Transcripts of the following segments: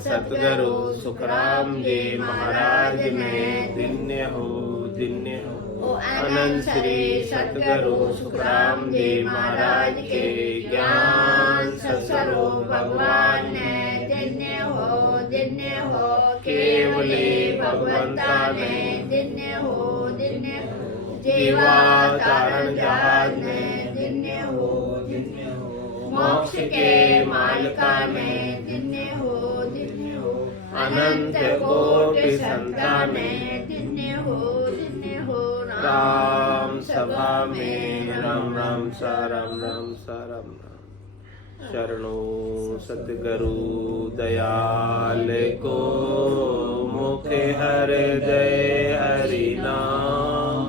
सतगुरु सुखराम जी महाराज ने दिन्य हो अनंत श्री सतगुरु सुखराम जी महाराज के ज्ञान सत्स्वरूप भगवान ने दिन्य हो केवली भगवंता ने दिन्य हो जीवा तारण जहाज ने दिन्य हो मोक्ष के मालिका ने दिन्य हो अनंत कोटि संताने दिन्य हो राम सभा में राम राम सा राम राम सा राम राम चरणों सतगुरु दयाल को मुखे हृदय हरि नाम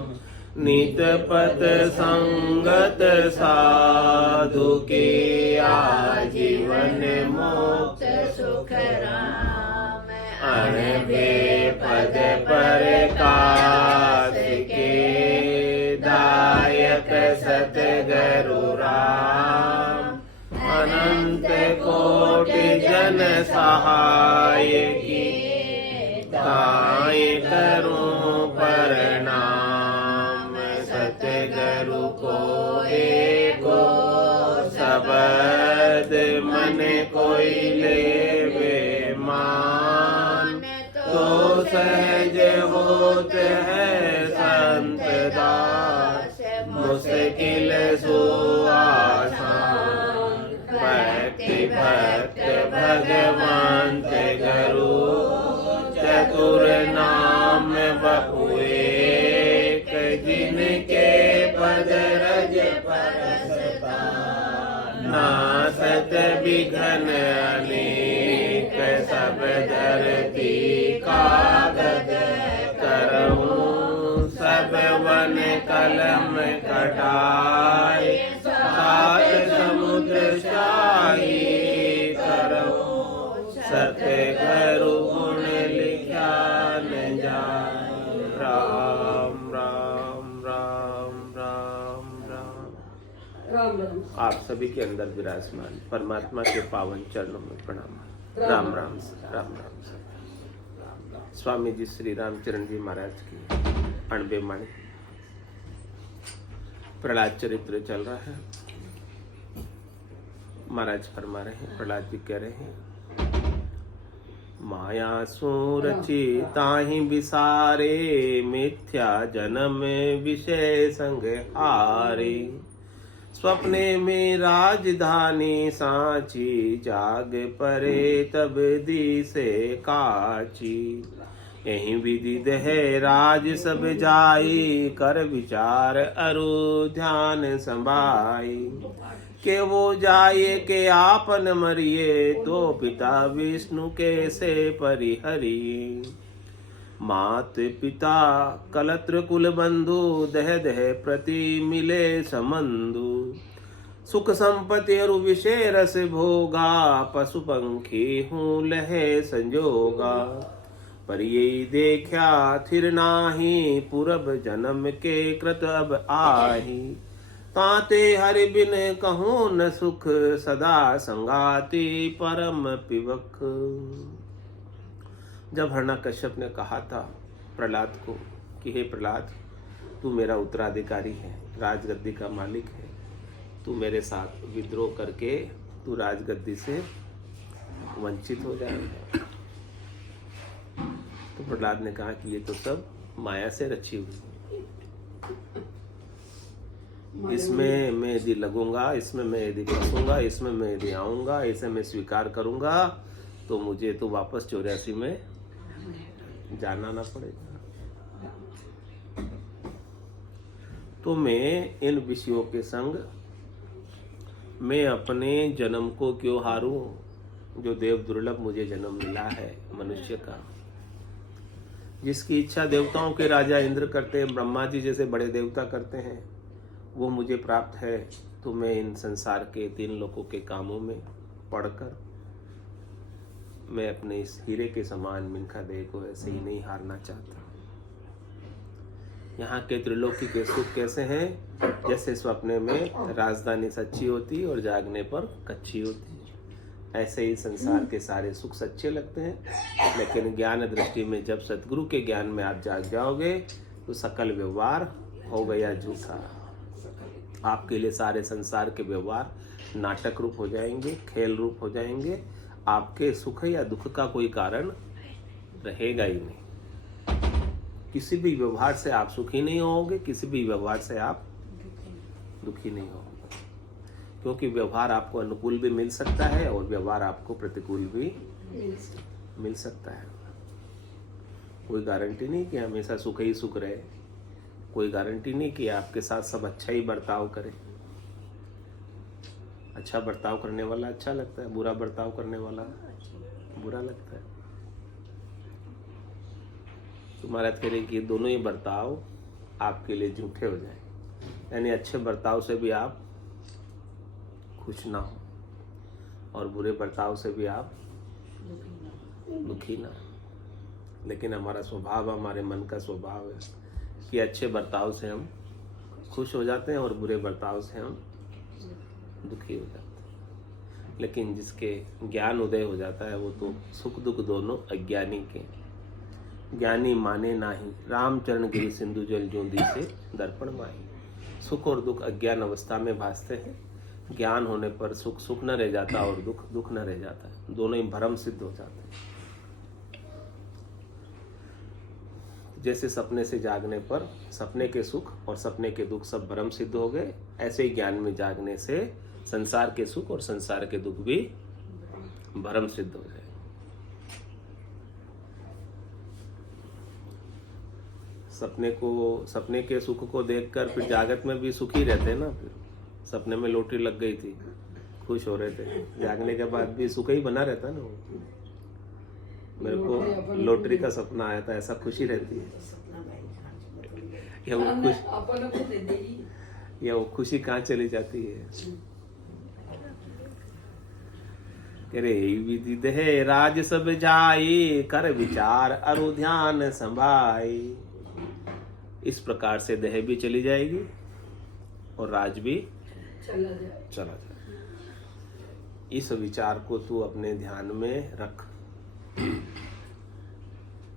नित पत संगत साधु के आजीवन मोक्ष सुख राम अनबे पद प्रकाश के दायक सतगुरु राम अनंत कोटि जन सहाय की ताय करूं प्रणाम सतगुरु को एको शब्द मन कोई लेवे मान तो सहज होत है संत दास मुश्किल सो आसान भक्ति भक्त भगवंत गुरु चतुर नाम बहुए जिनके पद रज परसता नासत विघ्न अनेक सब धरती कागज करऊं सब वन कलम कटाए सात समुद्र शाही करऊं सतगुरु गुण लिखा न जाए राम राम राम राम राम। आप सभी के अंदर विराजमान परमात्मा के पावन चरणों में प्रणाम। राम राम राम राम। स्वामी जी श्री रामचरण जी महाराज की अणबे वाणी प्रहलाद चरित्र चल रहा है। महाराज फरमा रहे हैं, प्रहलाद जी कह रहे हैं, माया सूरची ताहि विसारे मिथ्या जन्म विषय संग हारे स्वप्ने में राजधानी सांची जाग परे तब दिसे काची यही विदित है राज सब जाई कर विचार अरु ध्यान संभाई के वो जाए के आपन मरिए तो पिता विष्णु के से परिहरी मात पिता कलत्र कुल बंधु दह दह प्रति मिले समंधु सुख संपत्ति अरु विषय रस भोगा पशु पंखी हूँ लहे संजोगा पर यही देखा थिर नाही पूरब जन्म के कृत अब आही ताते हरि बिन कहूँ न सुख सदा संगाति परम पिबक। जब हिरण्यकश्यप ने कहा था प्रहलाद को कि हे प्रहलाद, तू मेरा उत्तराधिकारी है, राजगद्दी का मालिक है, तू मेरे साथ विद्रोह करके तू राजगद्दी से वंचित हो जाएगा। तो प्रहलाद ने कहा कि ये तो सब माया से रची हुई, इसमें मैं यदि लगूंगा, इसमें मैं यदि बसूंगा, इसमें मैं यदि आऊंगा, इसे मैं स्वीकार करूंगा तो मुझे तो वापस 84 में जाना ना पड़ेगा। तो मैं इन विषयों के संग मैं अपने जन्म को क्यों हारूं, जो देव दुर्लभ मुझे जन्म मिला है मनुष्य का, जिसकी इच्छा देवताओं के राजा इंद्र करते हैं, ब्रह्मा जी जैसे बड़े देवता करते हैं, वो मुझे प्राप्त है। तो मैं इन संसार के 3 लोकों के कामों में पढ़कर मैं अपने इस हीरे के समान मिनखा देह को ऐसे ही नहीं हारना चाहता। यहाँ के त्रिलोकी के सुख कैसे हैं, जैसे स्वप्ने में राजधानी सच्ची होती और जागने पर कच्ची होती। ऐसे ही संसार के सारे सुख सच्चे लगते हैं, लेकिन ज्ञान दृष्टि में जब सतगुरु के ज्ञान में आप जाग जाओगे तो सकल व्यवहार हो गया झूठा। आपके लिए सारे संसार के व्यवहार नाटक रूप हो जाएंगे, खेल रूप हो जाएंगे। आपके सुख या दुख का कोई कारण रहेगा ही नहीं। किसी भी व्यवहार से आप सुखी नहीं होगे, किसी भी व्यवहार से आप दुखी नहीं होगे, क्योंकि व्यवहार आपको अनुकूल भी मिल सकता है और व्यवहार आपको प्रतिकूल भी मिल सकता है। कोई गारंटी नहीं कि हमेशा सुख ही सुख रहे, कोई गारंटी नहीं कि आपके साथ सब अच्छा ही बर्ताव करे। अच्छा बर्ताव करने वाला अच्छा लगता है, बुरा बर्ताव करने वाला बुरा लगता है। तो महाराज कह रहे कि दोनों ही बर्ताव आपके लिए झूठे हो जाए, यानी अच्छे बर्ताव से भी आप खुश ना हो और बुरे बर्ताव से भी आप दुखी ना हो। लेकिन हमारा स्वभाव, हमारे मन का स्वभाव है कि अच्छे बर्ताव से हम खुश हो जाते हैं और बुरे बर्ताव से हम दुखी हो जाते हैं। लेकिन जिसके ज्ञान उदय हो जाता है वो तो सुख दुख दोनों अज्ञानी के। ज्ञानी माने नाही, रामचरण गिरि सिंधु जल जोंदी से दर्पण माही। सुख और दुख अज्ञान अवस्था में भासते हैं, ज्ञान होने पर सुख सुख न रह जाता और दुख दुख न रह जाता है, दोनों ही भ्रम सिद्ध हो जाते हैं। जैसे सपने से जागने पर सपने के सुख और सपने के दुख सब भ्रम सिद्ध हो गए, ऐसे ही ज्ञान में जागने से संसार के सुख और संसार के दुख भी भ्रम सिद्ध हो जाए। सपने के सुख को देखकर फिर जागत में भी सुखी रहते हैं ना। फिर सपने में लॉटरी लग गई थी, खुश हो रहे थे, जागने के बाद भी सुख ही बना रहता ना। मेरे को लॉटरी का सपना आया था, ऐसा खुशी रहती है। या वो खुशी कहाँ चली जाती है। करे विधि दे राज सब जाई, कर विचार अरु ध्यान संभाई। इस प्रकार से देह भी चली जाएगी और राज भी चला जाए। इस विचार को तू अपने ध्यान में रख।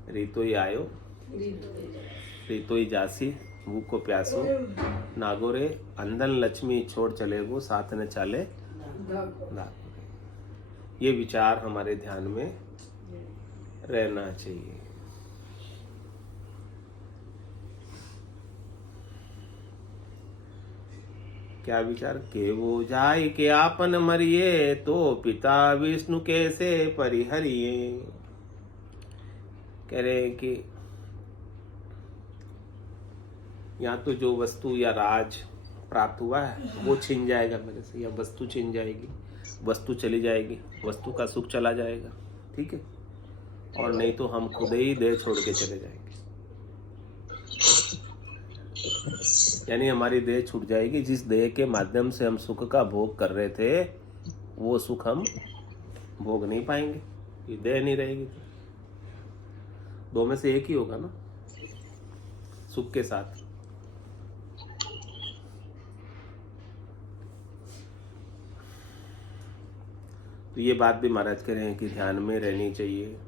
रीतोई आयो रीतोई जासी, भूखो प्यासो नागोरे, अंधन लक्ष्मी छोड़ चले वो साथ न चले दाग। ये विचार हमारे ध्यान में रहना चाहिए। क्या विचार के वो जाय के आपन मरिए, तो पिता विष्णु कैसे परिहरिए। कह रहे हैं कि यहाँ तो जो वस्तु या राज प्राप्त हुआ है वो छिन जाएगा मेरे से, या वस्तु छिन जाएगी, वस्तु चली जाएगी, वस्तु का सुख चला जाएगा, ठीक है। और नहीं तो हम खुद ही देह छोड़ के चले जाएंगे, यानी हमारी देह छूट जाएगी। जिस देह के माध्यम से हम सुख का भोग कर रहे थे वो सुख हम भोग नहीं पाएंगे, ये देह नहीं रहेगी। दो में से एक ही होगा ना, सुख के साथ। तो ये बात भी महाराज कह रहे हैं कि ध्यान में रहनी चाहिए।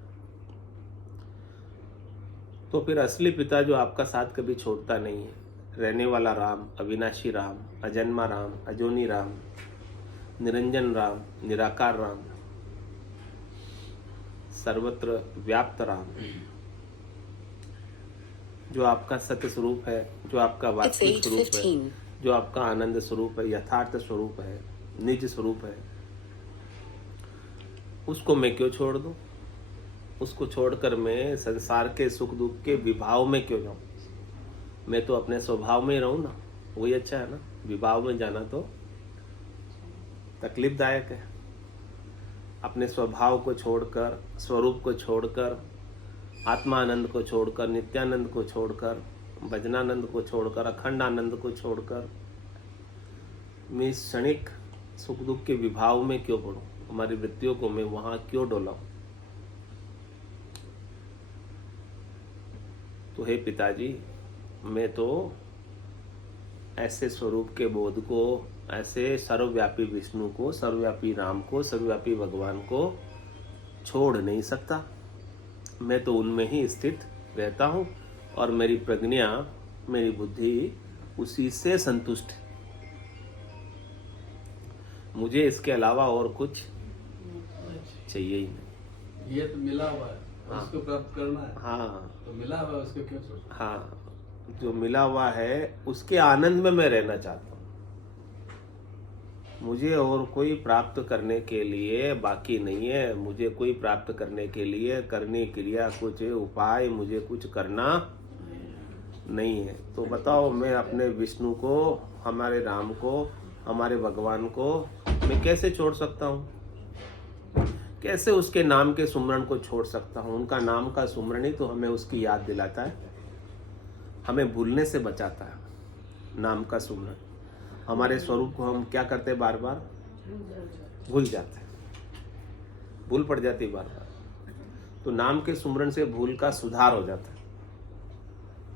तो फिर असली पिता जो आपका साथ कभी छोड़ता नहीं है, रहने वाला राम, अविनाशी राम, अजन्मा राम, अजोनी राम, निरंजन राम, निराकार राम, सर्वत्र व्याप्त राम, जो आपका सत्य स्वरूप है, जो आपका वास्तविक स्वरूप है, जो आपका आनंद स्वरूप है, यथार्थ स्वरूप है, निज स्वरूप है, उसको मैं क्यों छोड़ दूं? उसको छोड़कर मैं संसार के सुख दुख के विभाव में क्यों जाऊं? मैं तो अपने स्वभाव में ही रहूं ना, वही अच्छा है ना। विभाव में जाना तो तकलीफदायक है। अपने स्वभाव को छोड़कर, स्वरूप को छोड़कर, आत्मानंद को छोड़कर, नित्यानंद को छोड़कर, भजनानंद को छोड़कर, अखंड आनंद को छोड़कर मैं क्षणिक सुख दुख के विभाव में क्यों पड़ूं? हमारी वृत्तियों को मैं वहां क्यों डोलाऊं? तो हे पिताजी, मैं तो ऐसे स्वरूप के बोध को ऐसे सर्वव्यापी विष्णु को, सर्वव्यापी राम को, सर्वव्यापी भगवान को छोड़ नहीं सकता। मैं तो उनमें ही स्थित रहता हूँ और मेरी प्रज्ञा, मेरी बुद्धि उसी से संतुष्ट है। मुझे इसके अलावा और कुछ चाहिए ही नहीं। ये तो मिला हुआ है, हाँ। उसको प्राप्त करना है। हाँ तो मिला हुआ है, उसको क्यों सोचना? हाँ, जो मिला हुआ है उसके आनंद में मैं रहना चाहता हूँ। मुझे और कोई प्राप्त करने के लिए बाकी नहीं है। मुझे कोई प्राप्त करने के लिए करनी क्रिया, कुछ उपाय, मुझे कुछ करना नहीं है। तो बताओ, मैं अपने विष्णु को, हमारे राम को, हमारे भगवान को मैं कैसे छोड़ सकता हूँ? कैसे उसके नाम के सुमरण को छोड़ सकता हूँ? उनका नाम का सुमरण ही तो हमें उसकी याद दिलाता है, हमें भूलने से बचाता है। नाम का सुमरण हमारे स्वरूप को हम क्या करते हैं, बार बार भूल जाते हैं, भूल पड़ जाती है बार बार। तो नाम के सुमरण से भूल का सुधार हो जाता है।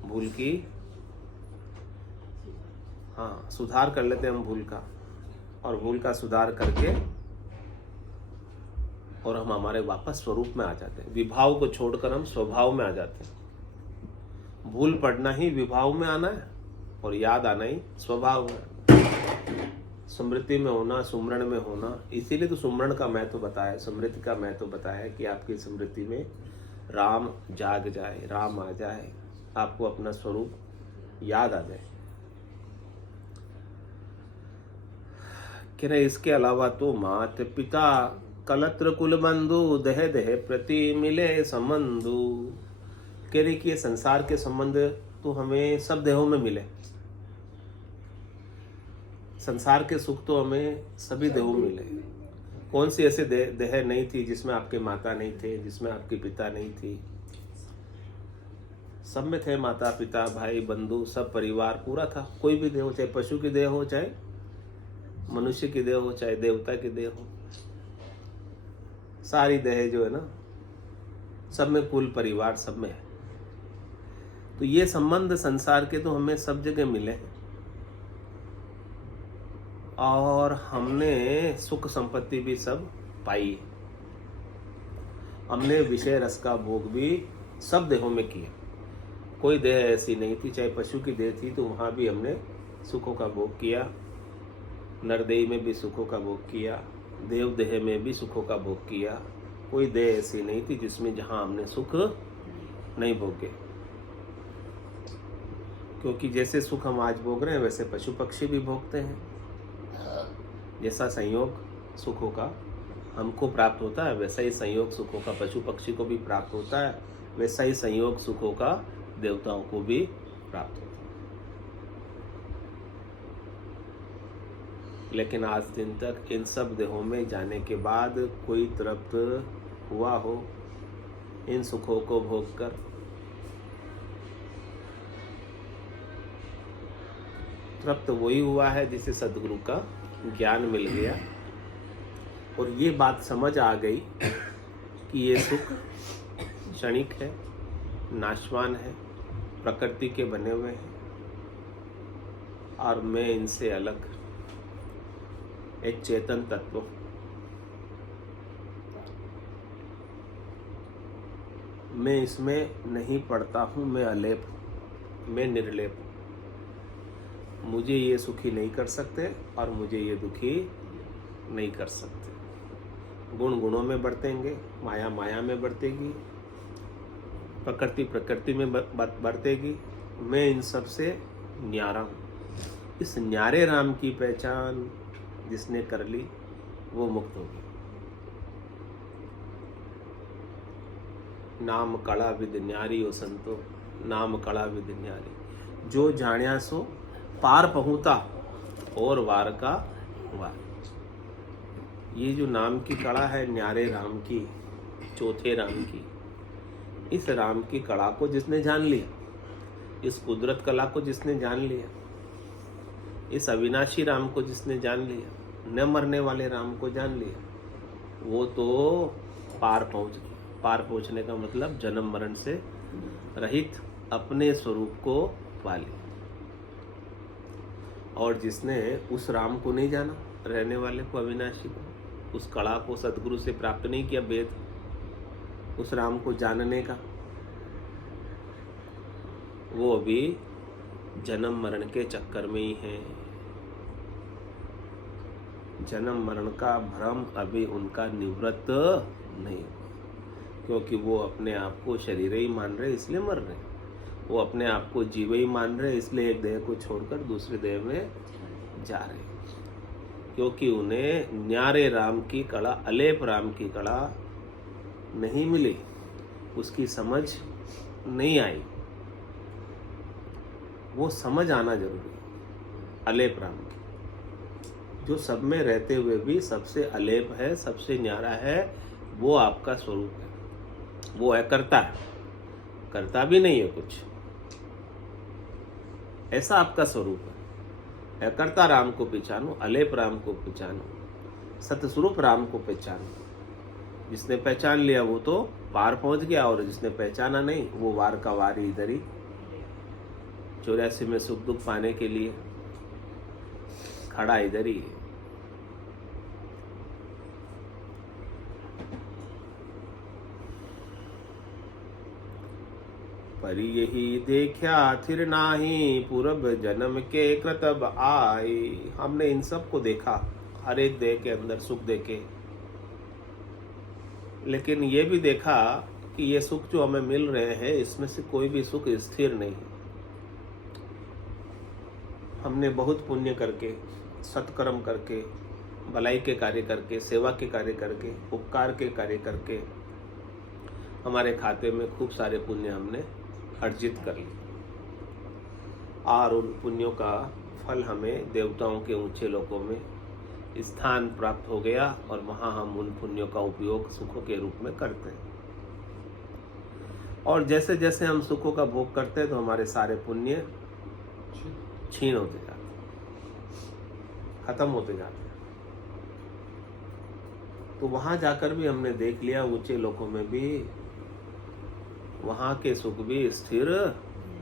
भूल की सुधार कर लेते हैं हम भूल का, और भूल का सुधार करके और हम हमारे वापस स्वरूप में आ जाते हैं। विभाव को छोड़कर हम स्वभाव में आ जाते हैं। भूल पड़ना ही विभाव में आना है और याद आना ही स्वभाव में। स्मृति में होना, सुमरण में होना। इसीलिए तो सुमरण का महत्व बताया, स्मृति का महत्व बताया कि आपकी स्मृति में राम जाग जाए, राम आ जाए, आपको अपना स्वरूप याद आ जाए। कह रहे इसके अलावा तो मात पिता कलत्र कुल बंधु, देह देह प्रति मिले संबंधु। कह रही कि ये संसार के संबंध तो हमें सब देहों में मिले। संसार के सुख तो हमें सभी देहों में मिले। कौन सी ऐसे देह नहीं थी जिसमें आपके माता नहीं थे, जिसमें आपके पिता नहीं थी? सब में थे माता पिता, भाई बंधु, सब परिवार पूरा था। कोई भी देह हो, चाहे पशु की देह हो, चाहे मनुष्य की देह हो, चाहे देवता की देह हो, सारी देह जो है ना, सब में कुल परिवार सब में है। तो ये संबंध संसार के तो हमें सब जगह मिले हैं और हमने सुख संपत्ति भी सब पाई है। हमने विषय रस का भोग भी सब देहों में किया। कोई देह ऐसी नहीं थी, चाहे पशु की देह थी तो वहाँ भी हमने सुखों का भोग किया। नरदेह में भी सुखों का भोग किया, देव देह में भी सुखों का भोग किया। कोई देह ऐसी नहीं थी जिसमें जहाँ हमने सुख नहीं भोगे। क्योंकि जैसे सुख हम आज भोग रहे हैं वैसे पशु पक्षी भी भोगते हैं। जैसा संयोग सुखों का हमको प्राप्त होता है वैसा ही संयोग सुखों का पशु पक्षी को भी प्राप्त होता है, वैसा ही संयोग सुखों का देवताओं को भी प्राप्त होता है। लेकिन आज दिन तक इन सब देहों में जाने के बाद कोई तृप्त हुआ हो इन सुखों को भोग कर? तृप्त वही हुआ है जिसे सद्गुरु का ज्ञान मिल गया और ये बात समझ आ गई कि ये सुख क्षणिक है, नाशवान है, प्रकृति के बने हुए हैं और मैं इनसे अलग एक चेतन तत्व। मैं इसमें नहीं पड़ता हूँ, मैं अलेप, मैं निर्लेप। मुझे ये सुखी नहीं कर सकते और मुझे ये दुखी नहीं कर सकते। गुण गुणों में बरतेंगे, माया माया में बरतेगी, प्रकृति प्रकृति में बरतेगी। मैं इन सब से न्यारा हूँ। इस न्यारे राम की पहचान जिसने कर ली वो मुक्त होगी। नाम कड़ा विद न्यारी ओ संतो, नाम कड़ा विद न्यारी। जो जाण्या सो पार पहुँचा और वार का वार। ये जो नाम की कड़ा है न्यारे राम की, चौथे राम की, इस राम की कड़ा को जिसने जान लिया, इस कुदरत कला को जिसने जान लिया, इस अविनाशी राम को जिसने जान लिया, न मरने वाले राम को जान लिया, वो तो पार पहुंचने का मतलब जन्म मरण से रहित अपने स्वरूप को पा लिया। और जिसने उस राम को नहीं जाना, रहने वाले को, अविनाशी को, उस कला को सदगुरु से प्राप्त नहीं किया, वेद उस राम को जानने का, वो अभी जन्म मरण के चक्कर में ही है। जन्म मरण का भ्रम अभी उनका निवृत्त नहीं हुआ, क्योंकि वो अपने आप को शरीर ही मान रहे इसलिए मर रहे, वो अपने आप को जीव ही मान रहे इसलिए एक देह को छोड़कर दूसरे देह में जा रहे, क्योंकि उन्हें न्यारे राम की कला, अलेप राम की कला नहीं मिली, उसकी समझ नहीं आई। वो समझ आना जरूरी है अलेप राम की, जो सब में रहते हुए भी सबसे अलेप है, सबसे न्यारा है, वो आपका स्वरूप है। वो है करता है, करता भी नहीं है कुछ, ऐसा आपका स्वरूप है। करता राम को पहचानो, अलेप राम को पहचानो, सतस्वरूप राम को पहचानो। जिसने पहचान लिया वो तो पार पहुंच गया, और जिसने पहचाना नहीं वो वार का वार ही इधर ही 84 में सुख दुख पाने के लिए खड़ा इधर ही है। पर यही देखा थिर नाही, पूरब जन्म के कृतब आए। हमने इन सब को देखा, हर एक देह के अंदर सुख देखे, लेकिन ये भी देखा कि ये सुख जो हमें मिल रहे हैं इसमें से कोई भी सुख स्थिर नहीं है। हमने बहुत पुण्य करके, सत्कर्म करके, भलाई के कार्य करके, सेवा के कार्य करके, उपकार के कार्य करके हमारे खाते में खूब सारे पुण्य हमने अर्जित कर लिए, और उन पुण्यों का फल हमें देवताओं के ऊंचे लोकों में स्थान प्राप्त हो गया, और वहां हम उन पुण्यों का उपयोग सुखों के रूप में करते हैं। और जैसे जैसे हम सुखों का भोग करते हैं तो हमारे सारे पुण्य छीन होते जाते हैं, खत्म होते जाते हैं। तो वहां जाकर भी हमने देख लिया, ऊंचे लोकों में भी वहां के सुख भी स्थिर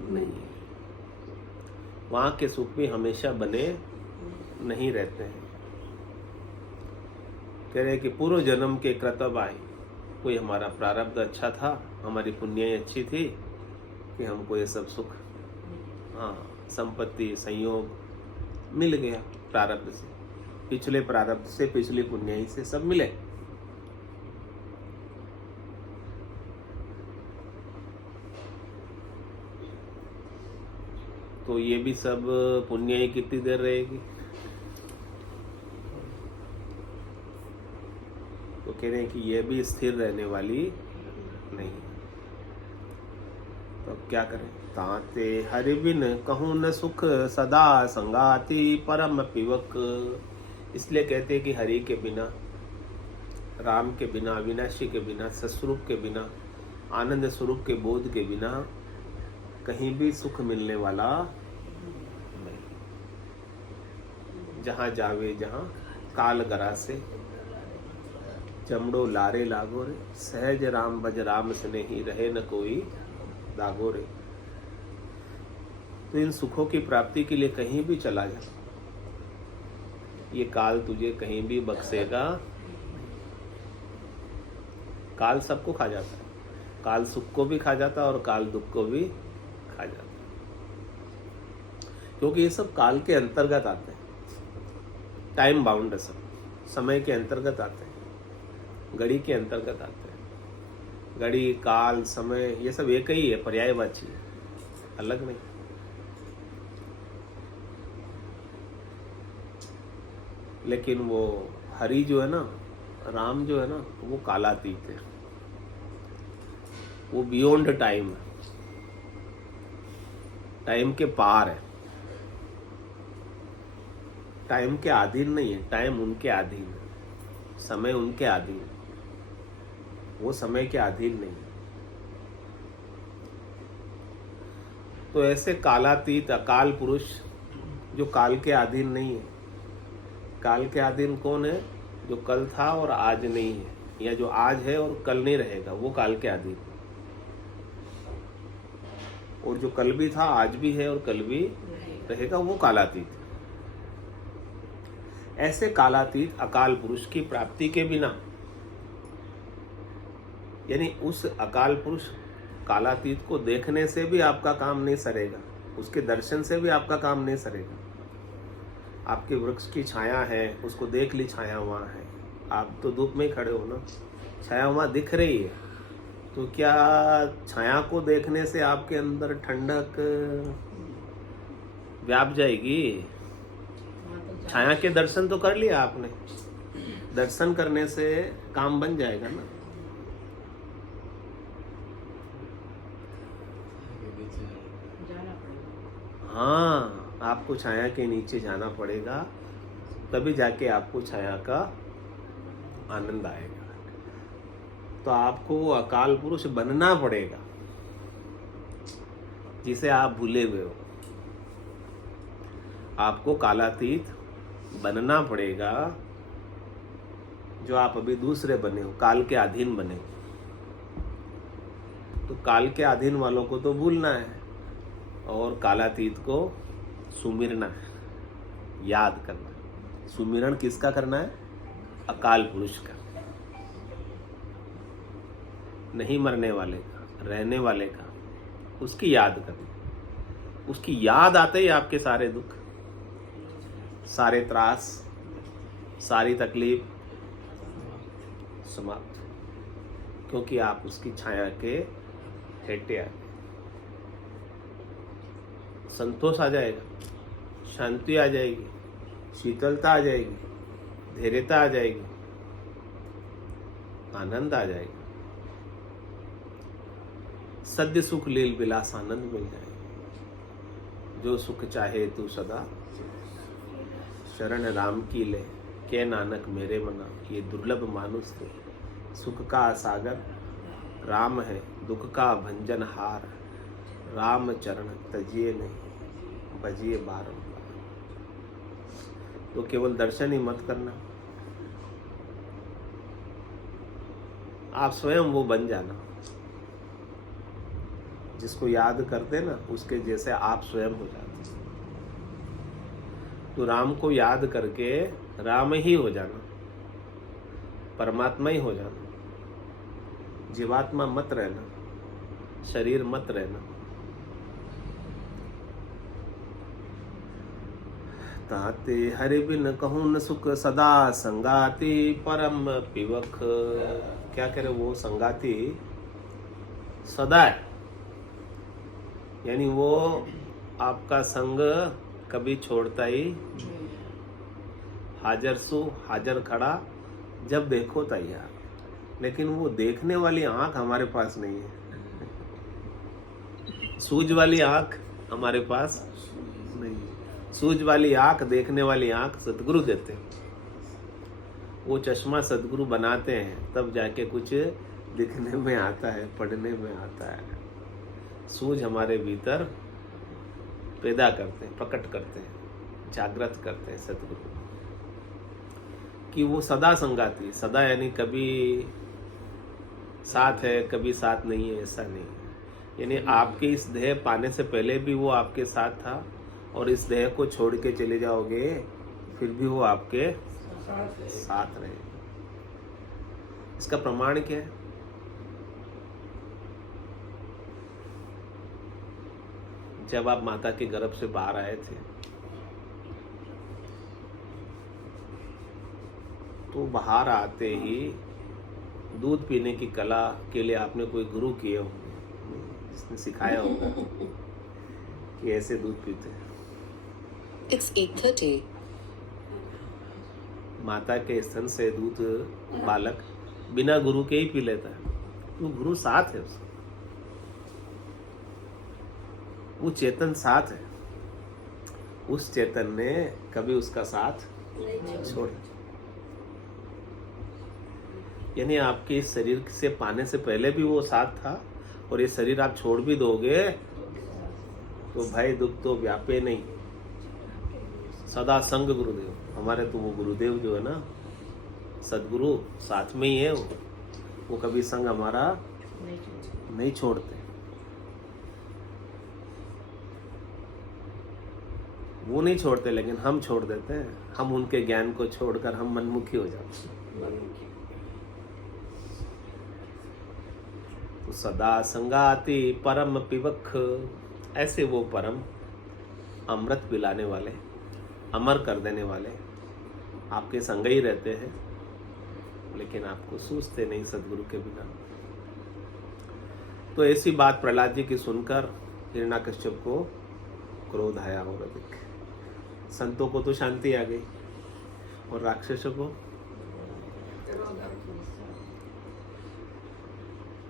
नहीं है, वहां के सुख भी हमेशा बने नहीं रहते हैं। कह रहे कि पूर्व जन्म के कृतब आए, कोई हमारा प्रारब्ध अच्छा था, हमारी पुण्य अच्छी थी कि हमको ये सब सुख, संपत्ति, संयोग मिल गया प्रारब्ध से, पिछले प्रारब्ध से, पिछली पुण्य से सब मिले। तो ये भी सब पुण्य ही कितनी देर रहेगी? तो कह रहे हैं कि ये भी स्थिर रहने वाली नहीं। तो अब क्या करें? ताते हरि बिन कहूँ न सुख, सदा संगाति परम पिवक। इसलिए कहते हैं कि हरि के बिना, राम के बिना, अविनाशी के बिना, सस्वरूप के बिना, आनंद स्वरूप के बोध के बिना कहीं भी सुख मिलने वाला नहीं। जहाँ जावे जहाँ काल गरा से, चमड़ो लारे लागो रे, सहज राम भज राम स्नेही, रहे न कोई दागो रे। तो इन सुखों की प्राप्ति के लिए कहीं भी चला जा, ये काल तुझे कहीं भी बख्शेगा। काल सबको खा जाता है, काल सुख को भी खा जाता है और काल दुख को भी खा जाता है, क्योंकि ये सब काल के अंतर्गत आते हैं, टाइम बाउंड है, सब समय के अंतर्गत आते हैं, घड़ी के अंतर्गत आते हैं। घड़ी, काल, समय ये सब एक ही है, पर्यायवाची है, अलग नहीं। लेकिन वो हरि जो है ना, राम जो है ना, वो कालातीत है, वो बियॉन्ड टाइम है, टाइम के पार है, टाइम के अधीन नहीं है, टाइम उनके अधीन है, समय उनके अधीन है, वो समय के अधीन नहीं है। तो ऐसे कालातीत अकाल पुरुष जो काल के अधीन नहीं है। काल के अधीन कौन है? जो कल था और आज नहीं है, या जो आज है और कल नहीं रहेगा, वो काल के अधीन है। और जो कल भी था, आज भी है और कल भी रहेगा, वो कालातीत है। ऐसे कालातीत अकाल पुरुष की प्राप्ति के बिना, यानी उस अकाल पुरुष कालातीत को देखने से भी आपका काम नहीं सरेगा, उसके दर्शन से भी आपका काम नहीं सरेगा। आपके वृक्ष की छाया है, उसको देख ली, छाया वहाँ है, आप तो धूप में ही खड़े हो ना, छाया वहाँ दिख रही है, तो क्या छाया को देखने से आपके अंदर ठंडक व्याप जाएगी? छाया के दर्शन तो कर लिया आपने, दर्शन करने से काम बन जाएगा ना। हाँ, आपको छाया के नीचे जाना पड़ेगा, तभी जाके आपको छाया का आनंद आएगा। तो आपको अकाल पुरुष बनना पड़ेगा, जिसे आप भूले हुए हो। आपको कालातीत बनना पड़ेगा, जो आप अभी दूसरे बने हो, काल के अधीन बने हो। तो काल के अधीन वालों को तो भूलना है और कालातीत को सुमिरना है, याद करना है। सुमिरण किसका करना है? अकाल पुरुष का, नहीं मरने वाले का, रहने वाले का, उसकी याद करनी। उसकी याद आते ही आपके सारे दुख, सारे त्रास, सारी तकलीफ समाप्त, क्योंकि आप उसकी छाया के हेठे आ गए। संतोष आ जाएगा, शांति आ जाएगी, शीतलता आ जाएगी, धैर्यता आ जाएगी, आनंद आ जाएगा, सद्य सुख लील विलास आनंद मिल जाएगा। जो सुख चाहे तू सदा शरण राम की ले, के नानक मेरे मना, ये दुर्लभ मानुष थे। सुख का सागर राम है, दुख का भंजन हार, राम चरण तजिए नहीं, बजिए बारंबार। तो केवल दर्शन ही मत करना, आप स्वयं वो बन जाना। जिसको याद करते ना, उसके जैसे आप स्वयं हो जाते। तो राम को याद करके राम ही हो जाना, परमात्मा ही हो जाना। जीवात्मा मत रहना, शरीर मत रहना। ताते हरि बिन कहूँ न सुख, सदा संगाति परम पिवख। क्या करे वो संगाति? सदा है, यानी वो आपका संग कभी छोड़ता ही। हाजर सु हाजर खड़ा, जब देखो तैयार। लेकिन वो देखने वाली आंख हमारे पास नहीं है, सूझ वाली आंख हमारे पास नहीं है। सूझ वाली आंख, देखने वाली आंख सदगुरु देते हैं। वो चश्मा सदगुरु बनाते हैं, तब जाके कुछ दिखने में आता है, पढ़ने में आता है। सूझ हमारे भीतर पैदा करते हैं, प्रकट करते हैं, जागृत करते हैं सदगुरु, कि वो सदा संगाती। सदा यानी कभी साथ है, कभी साथ नहीं है, ऐसा नहीं है। यानी आपके इस देह पाने से पहले भी वो आपके साथ था, और इस देह को छोड़ के चले जाओगे फिर भी वो आपके साथ रहे। इसका प्रमाण क्या है? जब आप माता के गर्भ से बाहर आए थे, तो बाहर आते ही दूध पीने की कला के लिए आपने कोई गुरु किए होंगे, जिसने सिखाया होगा कि ऐसे दूध पीते हैं। It's 8:30. माता के स्तन से दूध बालक बिना गुरु के ही पी लेता है, तो गुरु साथ है उसका, वो चेतन साथ है। उस चेतन ने कभी उसका साथ छोड़ा। यानी आपके इस शरीर से पाने से पहले भी वो साथ था, और ये शरीर आप छोड़ भी दोगे तो भाई दुख तो व्यापे नहीं। सदा संग गुरुदेव, हमारे तो वो गुरुदेव जो है ना, सदगुरु साथ में ही है। वो कभी संग हमारा नहीं छोड़ते। वो नहीं छोड़ते, लेकिन हम छोड़ देते हैं। हम उनके ज्ञान को छोड़कर हम मनमुखी हो जाते हैं। तो सदा संगाति परम पिबख, ऐसे वो परम अमृत पिलाने वाले, अमर कर देने वाले आपके संग ही रहते हैं, लेकिन आपको सूझते नहीं सदगुरु के बिना। तो ऐसी बात प्रहलाद जी की सुनकर हिरण्याकश्यप को क्रोध आया और अधिक। संतों को तो शांति आ गई, और राक्षसों को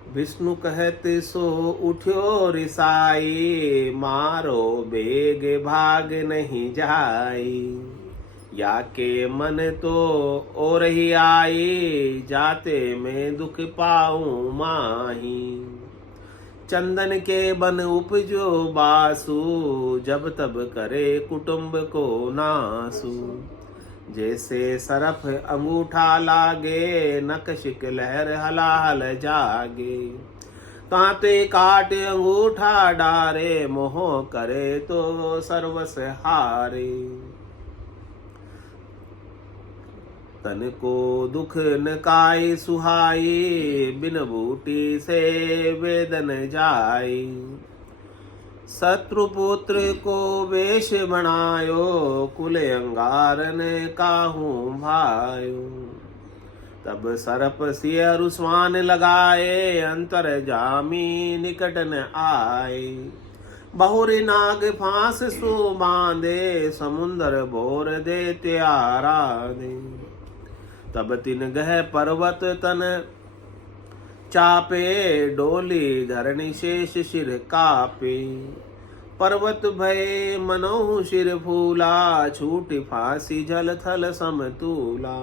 विष्णु कहते सो उठ्यो रिसाई, मारो बेग भाग नहीं जाई, या के मन तो और ही आई, जाते में दुख पाऊं माही। चंदन के बन उपजो बासु, जब तब करे कुटुंब को नासु। जैसे सरफ अंगूठा लागे, नकशिक लहर हलाहल जागे। तांते काट अंगूठा डारे, मोह करे तो सर्वस हारे। तन को दुख न काय सुहाई, बिन बूटी से वेदन जाई। शत्रुपुत्र को वेश बनायो, कुल अंगारन काहू भायो। तब सरप सिय रुस्वान लगाए, अंतर जामी निकट न आए। बहुरी नाग फांस सो बांधे, समुंदर भोर दे त्यारा दे। तब तिन गह पर्वत तन चापे, डोली धरणी शेष सिर कापे। पर्वत भय मनोहु सिर फूला, छूट फांसी जल थल समतूला।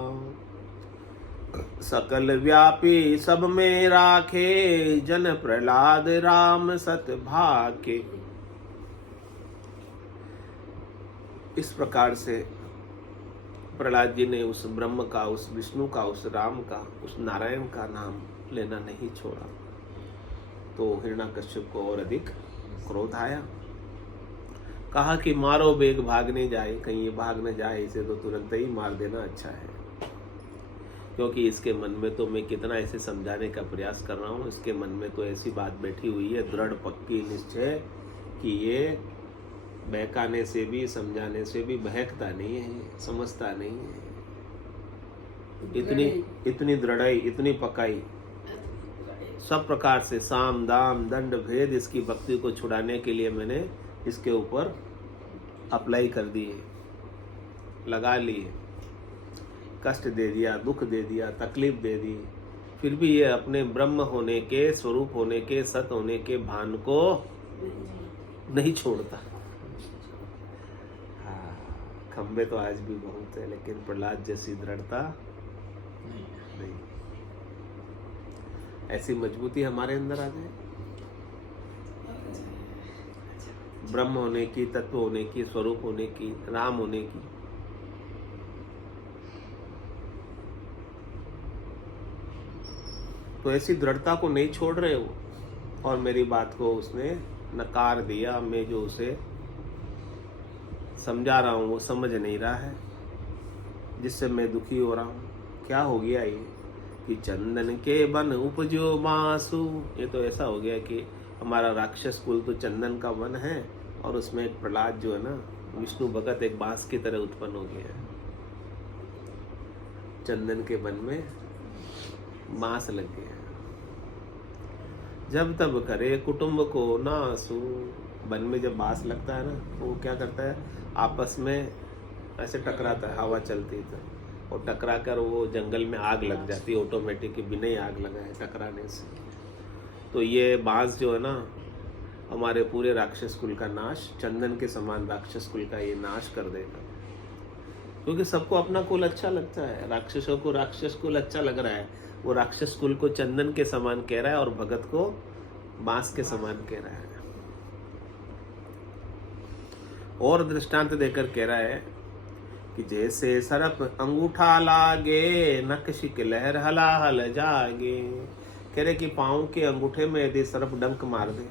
सकल व्यापी सब में राखे, जन प्रहलाद राम सत भाके। इस प्रकार से प्रहलाद जी ने उस ब्रह्म का, उस विष्णु का, उस राम का, उस नारायण का नाम लेना नहीं छोड़ा। तो हिरण्याकश्यप को और अधिक क्रोध आया। कहा कि मारो बेग भागने जाए, कहीं ये भाग न जाए, इसे तो तुरंत ही मार देना अच्छा है। क्योंकि इसके मन में तो मैं कितना ऐसे समझाने का प्रयास कर रहा हूँ, इसके मन में तो ऐसी बात बैठी हुई है दृढ़ पक्की निश्चय कि ये बहकाने से भी, समझाने से भी बहकता नहीं है, समझता नहीं है। इतनी दृढ़ाई, इतनी पकाई, सब प्रकार से साम दाम दंड भेद इसकी भक्ति को छुड़ाने के लिए मैंने इसके ऊपर अप्लाई कर दिए, लगा लिए, कष्ट दे दिया, दुख दे दिया, तकलीफ दे दी, फिर भी ये अपने ब्रह्म होने के, स्वरूप होने के, सत होने के भान को नहीं छोड़ता। हाँ, खंबे तो आज भी बहुत है, लेकिन प्रहलाद जैसी दृढ़ता नहीं। ऐसी मजबूती हमारे अंदर आ जाए, ब्रह्म होने की, तत्व होने की, स्वरूप होने की, राम होने की। तो ऐसी दृढ़ता को नहीं छोड़ रहे हो, और मेरी बात को उसने नकार दिया। मैं जो उसे समझा रहा हूँ वो समझ नहीं रहा है, जिससे मैं दुखी हो रहा हूँ। क्या हो गया ये कि चंदन के बन उपजो बांसु। ये तो ऐसा हो गया कि हमारा राक्षस कुल तो चंदन का वन है, और उसमें एक प्रहलाद जो है ना, विष्णु भगत एक बांस की तरह उत्पन्न हो गया है। चंदन के वन में बांस लग गया। जब तब करे कुटुंब को नासु। वन में जब बांस लगता है ना, तो वो क्या करता है, आपस में ऐसे टकराता है, हवा चलती है तो, और टकरा कर वो जंगल में आग लग जाती है ऑटोमेटिक, बिना ही आग लगाए टकराने से। तो ये बांस जो है ना, हमारे पूरे राक्षस कुल का नाश, चंदन के समान राक्षस कुल का ये नाश कर देगा। क्योंकि सबको अपना कुल अच्छा लगता है, राक्षसों को राक्षस कुल अच्छा लग रहा है, वो राक्षस कुल को चंदन के समान कह रहा है और भगत को बांस के समान कह रहा है। और दृष्टांत देकर कह रहा है कि जैसे सरप अंगूठा लागे, नक्शिक लहर हलाहल जागे। कह रहे कि पाँव के अंगूठे में यदि सरप डंक मार दे,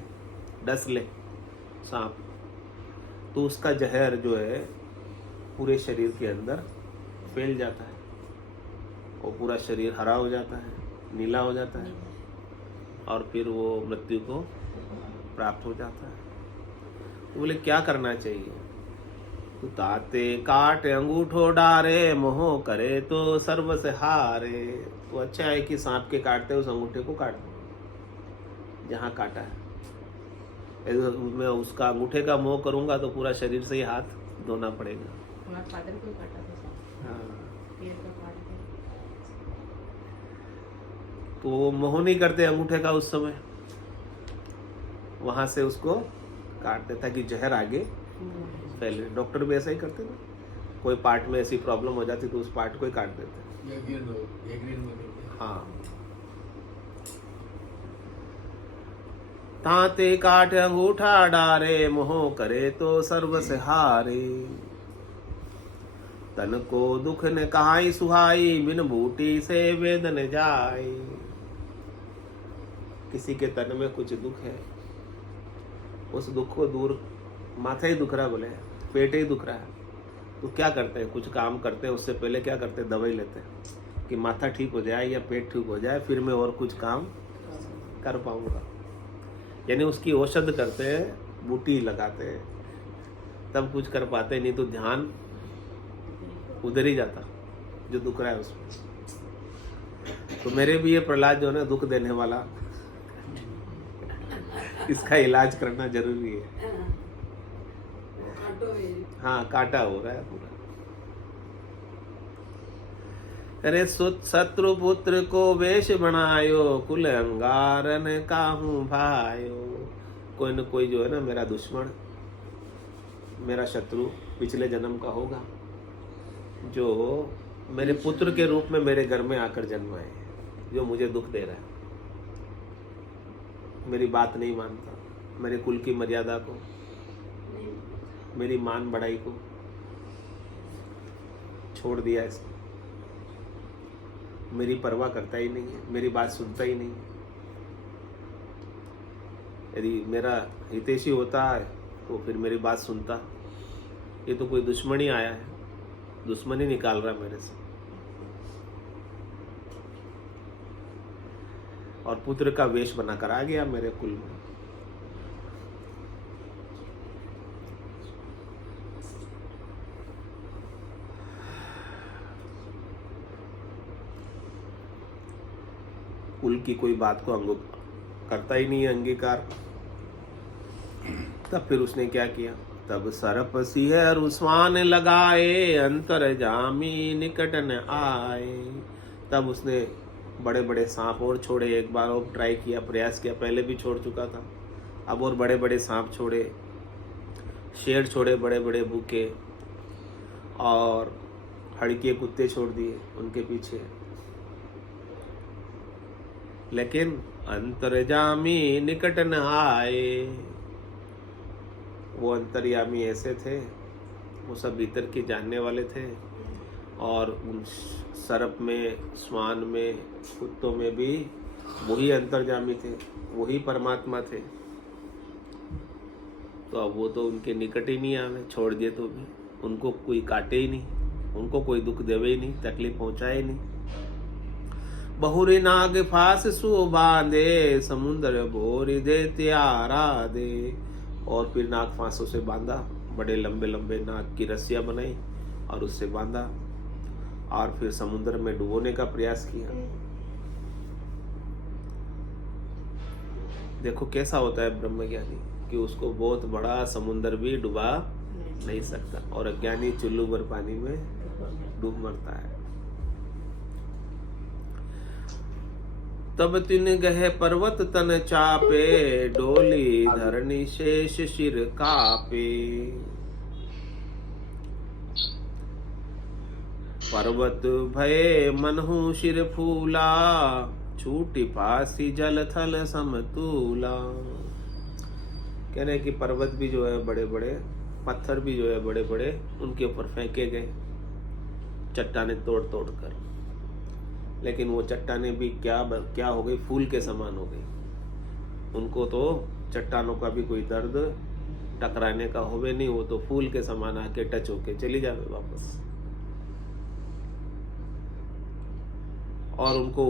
डस ले सांप, तो उसका जहर जो है पूरे शरीर के अंदर फैल जाता है और पूरा शरीर हरा हो जाता है, नीला हो जाता है और फिर वो मृत्यु को प्राप्त हो जाता है। तो बोले क्या करना चाहिए? तो ताते काट अंगूठो डारे, मोह करे तो सर्व से हारे। तो अच्छा है कि सांप के काटते उस अंगूठे को काट दो जहाँ काटा है। यदि मैं उसका अंगूठे का मोह करूंगा तो पूरा शरीर से ही हाथ धोना पड़ेगा। हमारे फादर को काटा था सांप, हाँ। पैर का काट के। तो वो मोह नहीं करते अंगूठे का उस समय, वहां से उसको काट देता कि जहर आगे फैले। डॉक्टर भी ऐसा ही करते ना, कोई पार्ट में ऐसी प्रॉब्लम हो जाती तो उस पार्ट को ही काट देते। ये ग्रीन में करते हैं। हाँ। ताते काट अंगूठा डारे, मोह करे तो सर्व से हारे। तन को दुख न कहाई सुहाई, बिन बूटी से वेदन जाए। किसी के तन में कुछ दुख है, उस दुख को दूर, माथा ही दुख रहा बोले, पेट ही दुख रहा है, तो क्या करते हैं? कुछ काम करते हैं, उससे पहले क्या करते हैं? दवाई लेते हैं कि माथा ठीक हो जाए या पेट ठीक हो जाए, फिर मैं और कुछ काम कर पाऊंगा। यानी उसकी औषध करते हैं, बूटी लगाते हैं, तब कुछ कर पाते, नहीं तो ध्यान उधर ही जाता जो दुख रहा है उसमें। तो मेरे भी ये प्रहलाद जो है ना, दुख देने वाला, इसका इलाज करना जरूरी है। हाँ, काटा हो रहा है पूरा। अरे शत्रु पुत्र को वेश बनायो, कुल अंगारन काहू भायो। कोई न कोई जो है ना मेरा दुश्मन, मेरा शत्रु पिछले जन्म का होगा, जो मेरे पुत्र के रूप में मेरे घर में आकर जन्मा है, जो मुझे दुख दे रहा है, मेरी बात नहीं मानता, मेरे कुल की मर्यादा को, मेरी मान बढ़ाई को छोड़ दिया इसने, मेरी परवाह करता ही नहीं है, मेरी बात सुनता ही नहीं है। यदि मेरा हितैषी होता है तो फिर मेरी बात सुनता। ये तो कोई दुश्मन ही आया है, दुश्मन ही निकाल रहा मेरे से। और पुत्र का वेश बनाकर आ गया मेरे कुल में। कुल की कोई बात को करता ही नहीं है अंगीकार। तब फिर उसने क्या किया? तब सरप सिंह रुस्वान लगाए, अंतर जामी निकट न आए। तब उसने बड़े बड़े सांप और छोड़े, एक बार और ट्राई किया, प्रयास किया, पहले भी छोड़ चुका था, अब और बड़े बड़े सांप छोड़े, शेर छोड़े बड़े बड़े भूखे, और हड़के कुत्ते छोड़ दिए उनके पीछे। लेकिन अंतर्जामी निकट न आए। वो अंतर्यामी ऐसे थे, वो सब भीतर के जानने वाले थे, और उन सर्प में, श्वान में, कुत्तों में भी वही अंतर्जामी थे, वही परमात्मा थे। तो अब वो तो उनके निकट ही नहीं आवे, छोड़ दिए तो भी उनको कोई काटे ही नहीं, उनको कोई दुख देवे ही नहीं, तकलीफ पहुंचाए ही नहीं। बहुरी नाग फास सु बांधे, समुद्र बोरी दे त्यारा दे। और फिर नाग फांसों से बांधा, बड़े लंबे लंबे नाग की रस्सियां बनाई और उससे बांधा, और फिर समुद्र में डुबोने का प्रयास किया। देखो कैसा होता है ब्रह्मज्ञानी, कि उसको बहुत बड़ा समुद्र भी डुबा नहीं सकता, और अज्ञानी चुल्लू भर पानी में डूब मरता है। तब तिन गहे पर्वत तन चापे, डोली धरनी शेष शिर कापे। पर्वत भये मनहु शिर फूला, छूटी पासी जल थल समतूला। कह रहे कि पर्वत भी जो है बड़े बड़े, पत्थर भी जो है बड़े बड़े, उनके ऊपर फेंके गए चट्टाने तोड़ तोड़ कर। लेकिन वो चट्टाने भी क्या हो गई? फूल के समान हो गई। उनको तो चट्टानों का भी कोई दर्द टकराने का होवे नहीं, वो तो फूल के समान आके टच होके चली जावे वापस। और उनको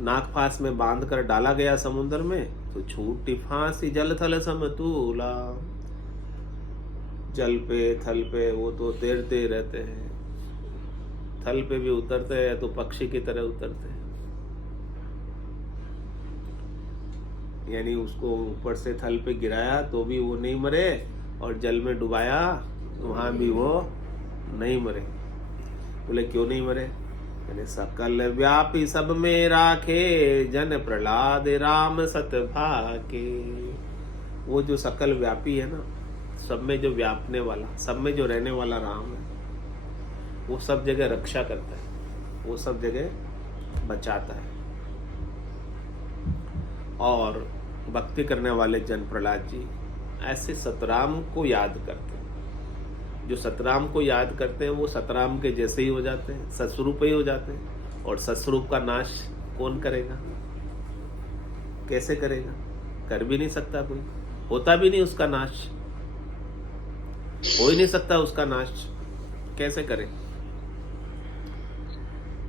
नाक फांस में बांध कर डाला गया समुद्र में, तो छूटी फांसी जल थल समतूला। जल पे थल पे वो तो तैरते ही रहते हैं, थल पे भी उतरते हैं तो पक्षी की तरह उतरते हैं। यानी उसको ऊपर से थल पे गिराया तो भी वो नहीं मरे, और जल में डुबाया वहां भी वो नहीं मरे। बोले क्यों नहीं मरे? यानी सकल व्यापी सब में राखे, जन प्रहलाद राम सत भाके। वो जो सकल व्यापी है ना, सब में जो व्यापने वाला, सब में जो रहने वाला राम है, वो सब जगह रक्षा करता है, वो सब जगह बचाता है। और भक्ति करने वाले जन प्रहलाद जी ऐसे सतराम को याद करते हैं। जो सतराम को याद करते हैं वो सतराम के जैसे ही हो जाते हैं, सतस्वरूप ही हो जाते हैं। और सतस्वरूप का नाश कौन करेगा? कैसे करेगा? कर भी नहीं सकता कोई, होता भी नहीं उसका नाश, हो ही नहीं सकता उसका नाश, कैसे करे?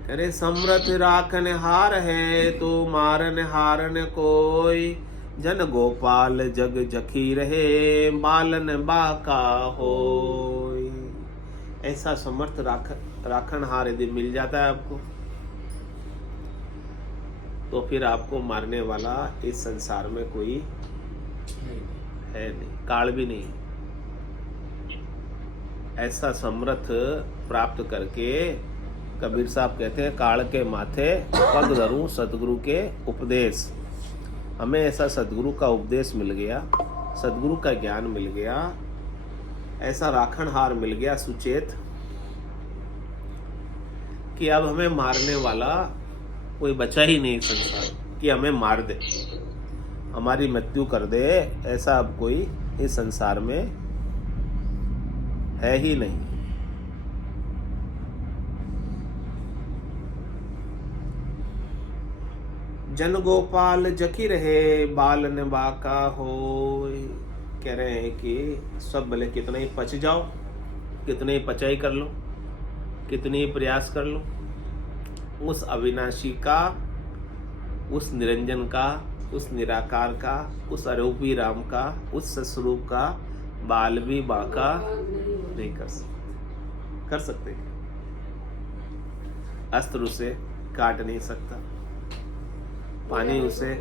अरे समरथ राखन हार है, तो मारन हारन कोई। जन गोपाल जग जखी रहे, बालन बाका होय। ऐसा समर्थ राखन हार यदि मिल जाता है आपको, तो फिर आपको मारने वाला इस संसार में कोई है नहीं, काल भी नहीं। ऐसा समर्थ प्राप्त करके कबीर साहब कहते हैं, काल के माथे पग धरूं सतगुरु के उपदेश। हमें ऐसा सतगुरु का उपदेश मिल गया, सतगुरु का ज्ञान मिल गया, ऐसा राखणहार मिल गया सुचेत, कि अब हमें मारने वाला कोई बचा ही नहीं संसार, कि हमें मार दे, हमारी मृत्यु कर दे, ऐसा अब कोई इस संसार में है ही नहीं। जन गोपाल जखी रहे, बालन बाका होय। कह रहे हैं कि सब भले कितना ही पच जाओ, कितने ही पचाई कर लो, कितने ही प्रयास कर लो, उस अविनाशी का, उस निरंजन का, उस निराकार का, उस अरूपी राम का, उस सस्वरूप का बाल भी बाका नहीं कर सकते। अस्त्र उसे काट नहीं सकता, पानी उसे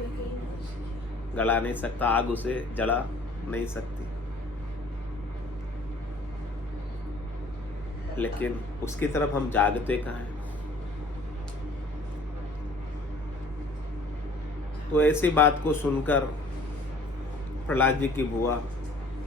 गला नहीं सकता, आग उसे जला नहीं सकती। लेकिन उसकी तरफ हम जागते कहाँ हैं? तो ऐसी बात को सुनकर प्रहलाद जी की बुआ